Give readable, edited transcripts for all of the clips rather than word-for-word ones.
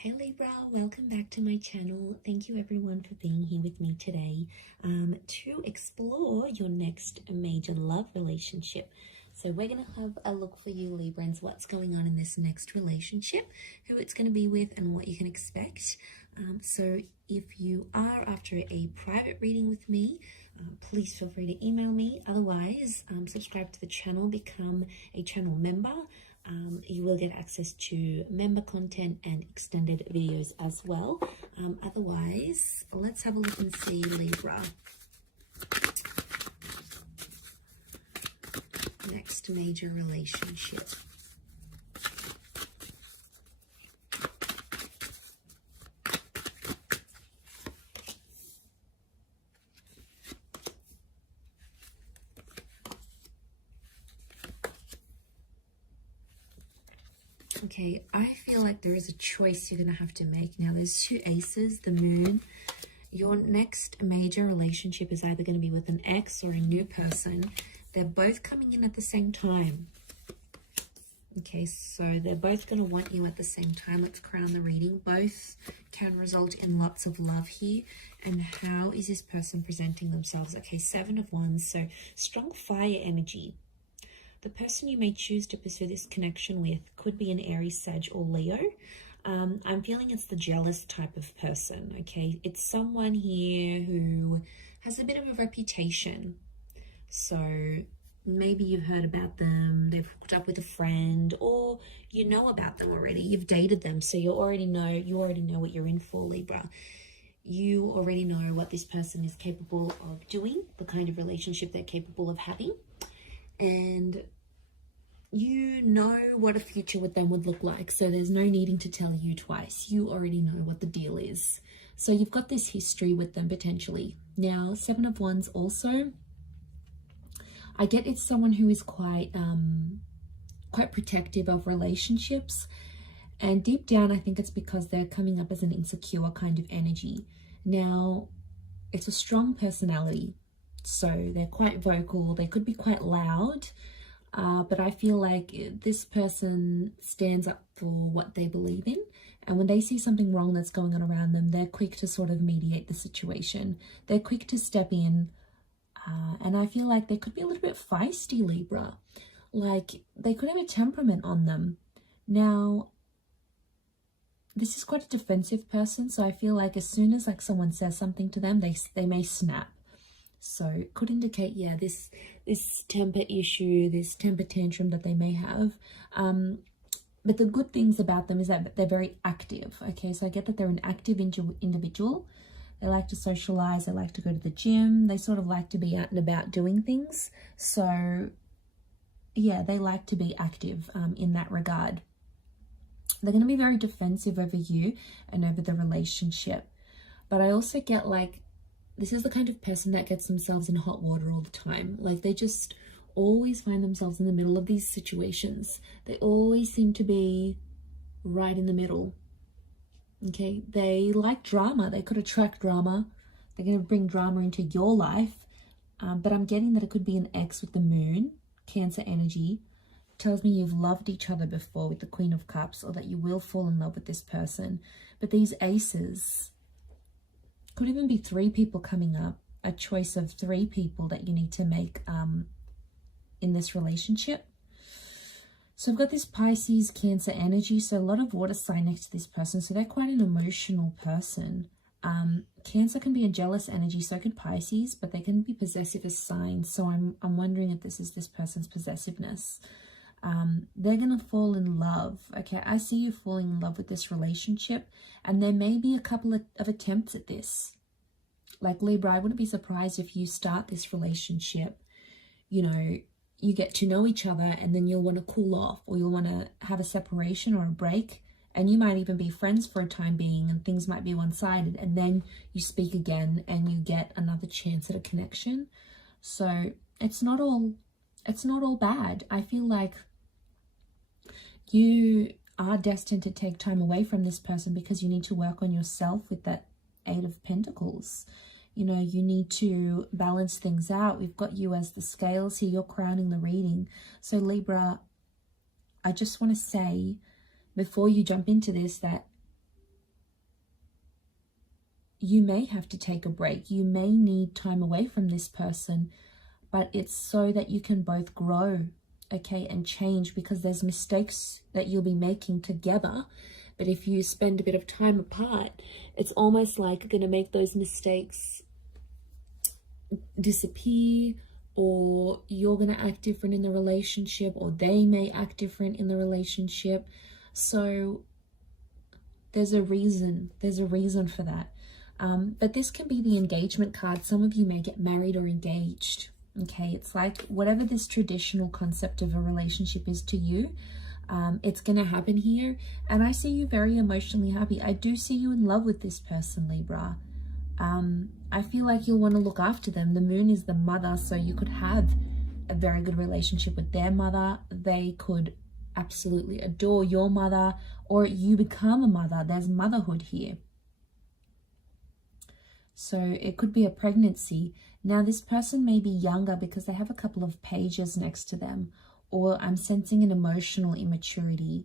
Hey Libra, welcome back to my channel. Thank you everyone for being here with me today to explore your next major love relationship. So we're going to have a look for you Librans, what's going on in this next relationship, who it's going to be with and what you can expect. So if you are after a private reading with me, please feel free to email me. Otherwise, subscribe to the channel, become a channel member. You will get access to member content and extended videos as well. Otherwise, let's have a look and see Libra. Next major relationship. Okay, I feel like there is a choice you're going to have to make. Now, there's two aces, the moon. Your next major relationship is either going to be with an ex or a new person. They're both coming in at the same time. Okay, so they're both going to want you at the same time. Let's crown the reading. Both can result in lots of love here. And how is this person presenting themselves? Okay, 7 of Wands, so strong fire energy. The person you may choose to pursue this connection with could be an Aries, Sag, or Leo. I'm feeling it's the jealous type of person, okay? It's someone here who has a bit of a reputation. So maybe you've heard about them, they've hooked up with a friend, or you know about them already. You've dated them, so you already know what you're in for, Libra. You already know what this person is capable of doing, the kind of relationship they're capable of having. And you know what a future with them would look like, so there's no needing to tell you twice. You already know what the deal is. So you've got this history with them potentially. Now, 7 of Wands also, I get it's someone who is quite protective of relationships, and deep down I think it's because they're coming up as an insecure kind of energy. Now, it's a strong personality. So they're quite vocal, they could be quite loud, but I feel like this person stands up for what they believe in. And when they see something wrong that's going on around them, they're quick to sort of mediate the situation. They're quick to step in. And I feel like they could be a little bit feisty, Libra. Like they could have a temperament on them. Now, this is quite a defensive person. So I feel like as soon as like someone says something to them, they may snap. So it could indicate, yeah, this temper issue, this temper tantrum that they may have. But the good things about them is that they're very active. Okay, so I get that they're an active individual. They like to socialize. They like to go to the gym. They sort of like to be out and about doing things. So yeah, they like to be active in that regard. They're going to be very defensive over you and over the relationship. But I also get like, this is the kind of person that gets themselves in hot water all the time. Like they just always find themselves in the middle of these situations. They always seem to be right in the middle. Okay, they like drama. They could attract drama. They're going to bring drama into your life. But I'm getting that it could be an ex with the moon, Cancer energy. Tells me you've loved each other before with the Queen of Cups, or that you will fall in love with this person. But these aces, could even be 3 people coming up, a choice of 3 people that you need to make in this relationship. So I've got this Pisces, Cancer energy, so a lot of water sign next to this person, so they're quite an emotional person. Cancer can be a jealous energy, so could Pisces, but they can be possessive as signs, so I'm wondering if this is this person's possessiveness. They're gonna fall in love. Okay, I see you falling in love with this relationship, and there may be a couple of attempts at this. Like Libra, I wouldn't be surprised if you start this relationship, you know, you get to know each other and then you'll want to cool off, or you'll want to have a separation or a break, and you might even be friends for a time being and things might be one-sided, and then you speak again and you get another chance at a connection. So it's not all bad. I feel like you are destined to take time away from this person because you need to work on yourself with that 8 of Pentacles. You know, you need to balance things out. We've got you as the scales here. You're crowning the reading. So Libra, I just want to say before you jump into this that you may have to take a break. You may need time away from this person, but it's so that you can both grow, okay, and change, because there's mistakes that you'll be making together. But if you spend a bit of time apart, it's almost like you're going to make those mistakes disappear, or you're going to act different in the relationship, or they may act different in the relationship. So there's a reason for that. But this can be the engagement card. Some of you may get married or engaged. Okay, it's like whatever this traditional concept of a relationship is to you, it's going to happen here. And I see you very emotionally happy. I do see you in love with this person, Libra. I feel like you'll want to look after them. The moon is the mother, so you could have a very good relationship with their mother. They could absolutely adore your mother, or you become a mother. There's motherhood here. So it could be a pregnancy. Now this person may be younger because they have a couple of pages next to them, or I'm sensing an emotional immaturity.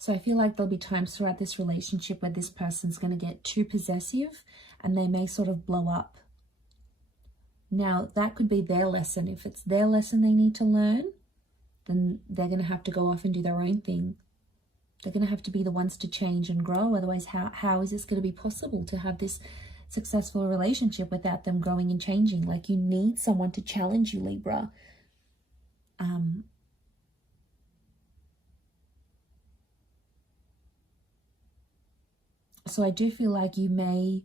So I feel like there'll be times throughout this relationship where this person's going to get too possessive and they may sort of blow up. Now that could be their lesson. If it's their lesson they need to learn, then they're going to have to go off and do their own thing. They're going to have to be the ones to change and grow. Otherwise, how is this going to be possible to have this successful relationship without them growing and changing? Like, you need someone to challenge you, Libra. So I do feel like you may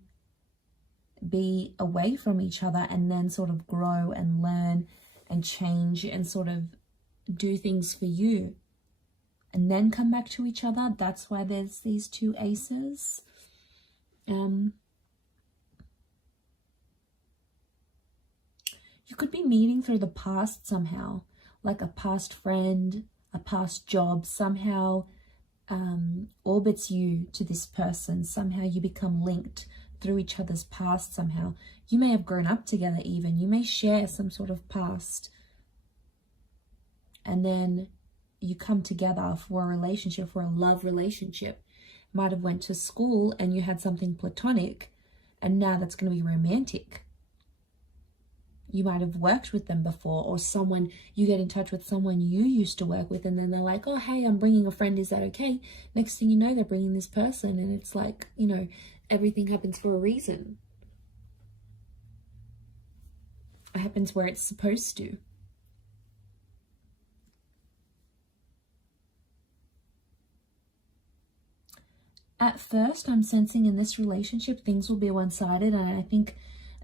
be away from each other and then sort of grow and learn and change and sort of do things for you, and then come back to each other. That's why there's these two aces. You could be meeting through the past somehow, like a past friend, a past job somehow orbits you to this person. Somehow you become linked through each other's past somehow. You may have grown up together even. You may share some sort of past. And then you come together for a relationship, for a love relationship. Might have went to school and you had something platonic, and now that's going to be romantic. You might have worked with them before, or someone, you get in touch with someone you used to work with, and then they're like, oh, hey, I'm bringing a friend, is that okay? Next thing you know, they're bringing this person, and it's like, you know, everything happens for a reason. It happens where it's supposed to. At first, I'm sensing in this relationship, things will be one-sided, and I think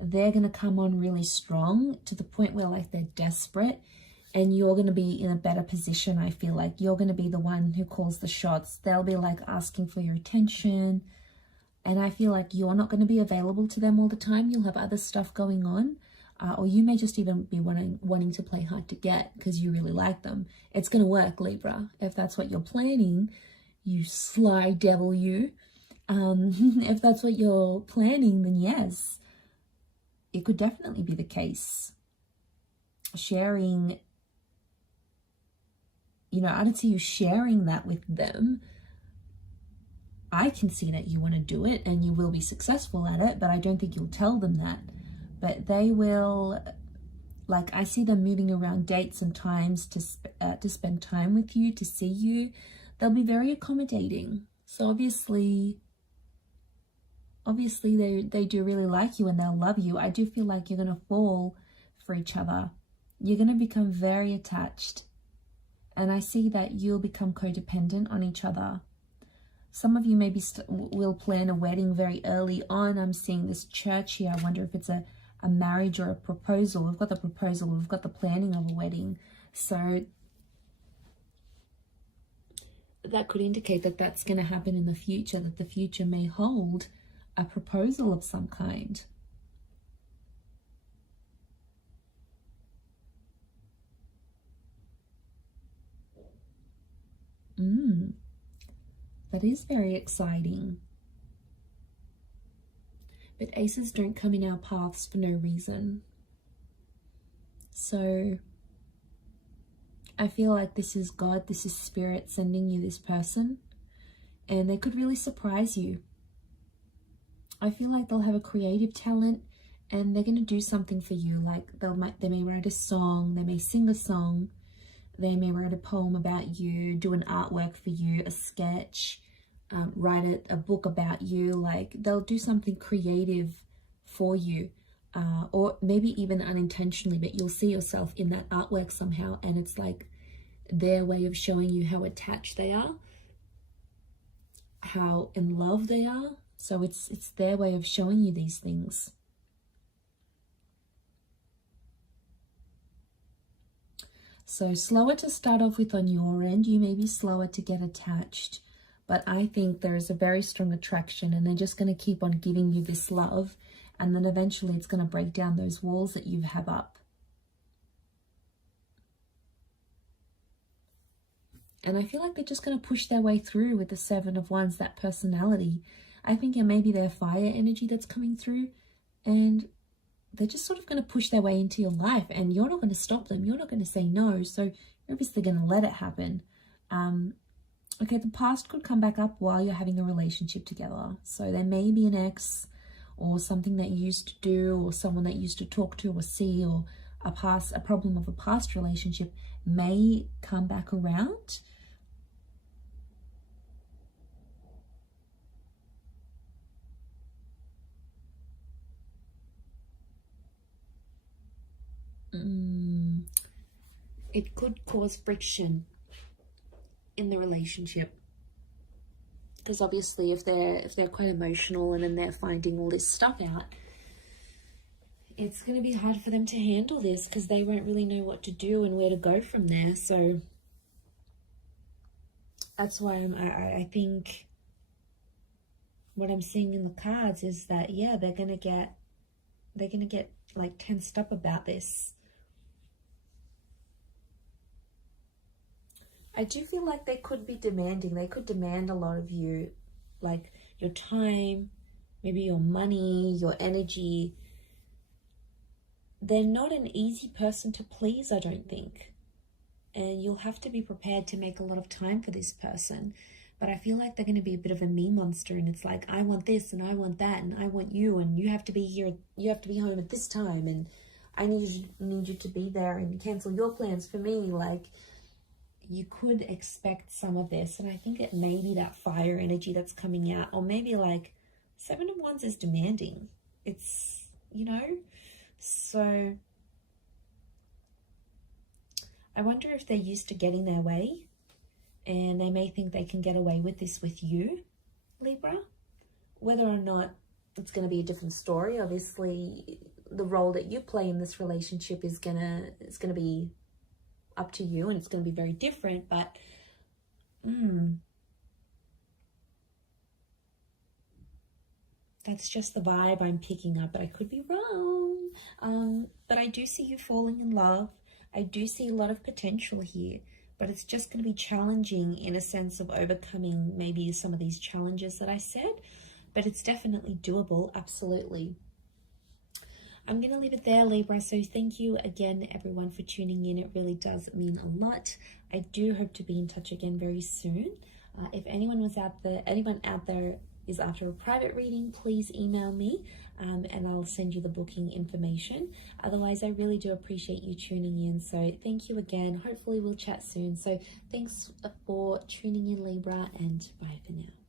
they're going to come on really strong to the point where like they're desperate, and you're going to be in a better position. I feel like you're going to be the one who calls the shots. They'll be like asking for your attention, and I feel like you're not going to be available to them all the time. You'll have other stuff going on, or you may just even be wanting to play hard to get because you really like them. It's going to work, Libra, if that's what you're planning. You sly devil, you. If that's what you're planning, then yes. It could definitely be the case. Sharing, you know, I don't see you sharing that with them. I can see that you want to do it and you will be successful at it, but I don't think you'll tell them that. But they will, like, I see them moving around dates and times to spend time with you, to see you. They'll be very accommodating. So obviously they do really like you and they'll love you. I do feel like you're going to fall for each other. You're going to become very attached. And I see that you'll become codependent on each other. Some of you maybe will plan a wedding very early on. I'm seeing this church here. I wonder if it's a marriage or a proposal. We've got the proposal. We've got the planning of a wedding. So that could indicate that that's going to happen in the future, that the future may hold a proposal of some kind. That is very exciting. But aces don't come in our paths for no reason. So I feel like this is God, this is Spirit sending you this person. and they could really surprise you. I feel like they'll have a creative talent and they're going to do something for you. Like they may write a song, they may sing a song, they may write a poem about you, do an artwork for you, a sketch, write a book about you. Like they'll do something creative for you, or maybe even unintentionally, but you'll see yourself in that artwork somehow, and it's like their way of showing you how attached they are, how in love they are. So it's their way of showing you these things. So slower to start off with on your end. You may be slower to get attached, but I think there is a very strong attraction, and they're just going to keep on giving you this love, and then eventually it's going to break down those walls that you have up. And I feel like they're just going to push their way through with the Seven of Wands, that personality. I think it may be their fire energy that's coming through, and they're just sort of going to push their way into your life, and you're not going to stop them. You're not going to say no. So you're obviously going to let it happen. Okay, the past could come back up while you're having a relationship together. So there may be an ex or something that you used to do, or someone that you used to talk to or see, or a problem of a past relationship may come back around. It could cause friction in the relationship, because obviously if they're quite emotional and then they're finding all this stuff out, it's going to be hard for them to handle this, because they won't really know what to do and where to go from there. So that's why I think what I'm seeing in the cards is that, yeah, they're gonna get like tensed up about this. I do feel like they could be demanding. They could demand a lot of you, like your time, maybe your money, your energy. They're not an easy person to please, I don't think. And you'll have to be prepared to make a lot of time for this person. But I feel like they're going to be a bit of a me monster, and it's like, I want this and I want that and I want you, and you have to be here, you have to be home at this time, and I need you to be there and cancel your plans for me. Like, you could expect some of this, and I think it may be that fire energy that's coming out, or maybe like Seven of Wands is demanding. It's, you know, so I wonder if they're used to getting their way, and they may think they can get away with this with you, Libra. Whether or not it's going to be a different story. Obviously, the role that you play in this relationship is gonna be up to you, and it's going to be very different. But that's just the vibe I'm picking up, but I could be wrong. But I do see you falling in love. I do see a lot of potential here, but it's just going to be challenging in a sense of overcoming maybe some of these challenges that I said, but it's definitely doable, absolutely. I'm going to leave it there, Libra. So thank you again, everyone, for tuning in. It really does mean a lot. I do hope to be in touch again very soon. If anyone out there is after a private reading, please email me, and I'll send you the booking information. Otherwise, I really do appreciate you tuning in. So thank you again. Hopefully we'll chat soon. So thanks for tuning in, Libra, and bye for now.